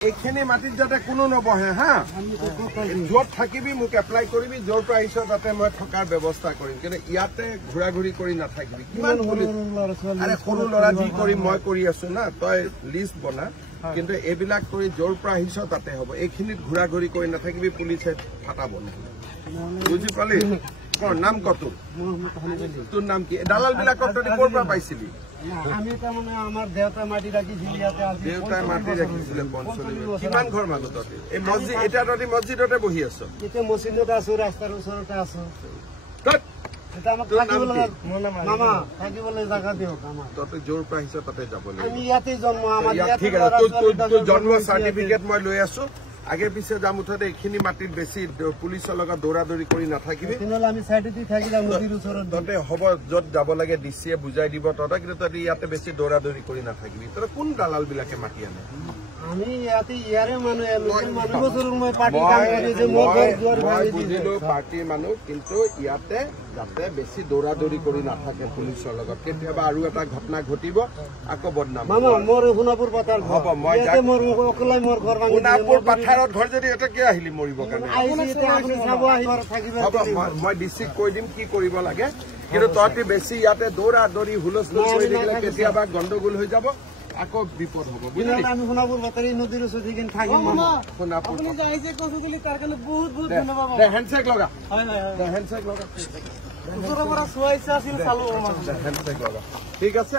এইখিনি মাটিত যাতে কোনো নবহে হা য'ত থাকিবি মোক এপ্লাই কৰিবি য'ৰ পৰা আহিছ তাতে মই থকাৰ ব্যৱস্থা কৰিম কিন্তু ইয়াতে ঘূৰা ঘূৰি কৰি নাথাকিবি কিমান আৰে সৰু ল'ৰা যি কৰিম মই কৰি আছো না তই লিষ্ট বনা কিন্তু এইবিলাক কৰি য'ৰ পৰা আহিছ তাতে হ'ব এইখিনিত ঘূৰা ঘূৰি কৰি নাথাকিবি পুলিচে ফাটাব বুজি পালি নাম কত তোৰ নাম কি দালাল বিলাকক তই ক'ৰ পৰা পাইছিলি আমি তাৰমানে আমাৰ দেউতা মাটি ৰাখিছিল ইয়াতে দেউতাই মাটি ৰাখিছিলে কিমান ঘৰ মাজত এই মছজিদ এতিয়া তহঁতি মছজিদতে বহি আছ এতিয়া মছজিদত আছো ৰাস্তাৰ ওচৰতে আছো জন্ম চাৰ্টিফিকেট মই লৈ আছো আগে পিছে যাম মুঠতে এইখিনি মাটিত বেছি পুলিচৰ লগত দৌৰা দৌৰি কৰি নাথাকিবি তহঁতে হ'ব য'ত যাব লাগে ডিচিয়ে বুজাই দিব তহঁতে কিন্তু তহঁতে ইয়াতে বেছি দৌৰা দৌৰি কৰি নাথাকিবি তহঁতে কোন দালাল বিলাকে মাতি আনে আমি ইয়াতে ইয়াৰে বুজিলো পাৰ্টিৰ মানুহ কিন্তু ইয়াতে যাতে বেছি দৌৰা দৌৰি কৰি নাথাকে পুলিচৰ লগত কেতিয়াবা আৰু এটা ঘটনা ঘটিব আকৌ বদনাম সোণাপুৰ পথাৰ হ'ব মই সোণাপুৰ পথাৰত ঘৰ যদি এটা কিয় আহিলি মৰিবৰ কাৰণে হ'ব মই ডিচিক কৈ দিম কি কৰিব লাগে কিন্তু তহঁতি বেছি ইয়াতে দৌৰা দৌৰি হুলস্থুল কৰি থাকিলে কেতিয়াবা গণ্ডগোল হৈ যাব আকৌ বিপদ হ'ব বুজিলি আমি সোণাপুৰ বাতৰি নদীৰ ওচৰত থাকিম সোণাপুৰ হেণ্ডশেক লগা হেণ্ডশেক লগা ওচৰৰ পৰা চোৱাইছে আছিল চালো হেণ্ডশেক লগা ঠিক আছে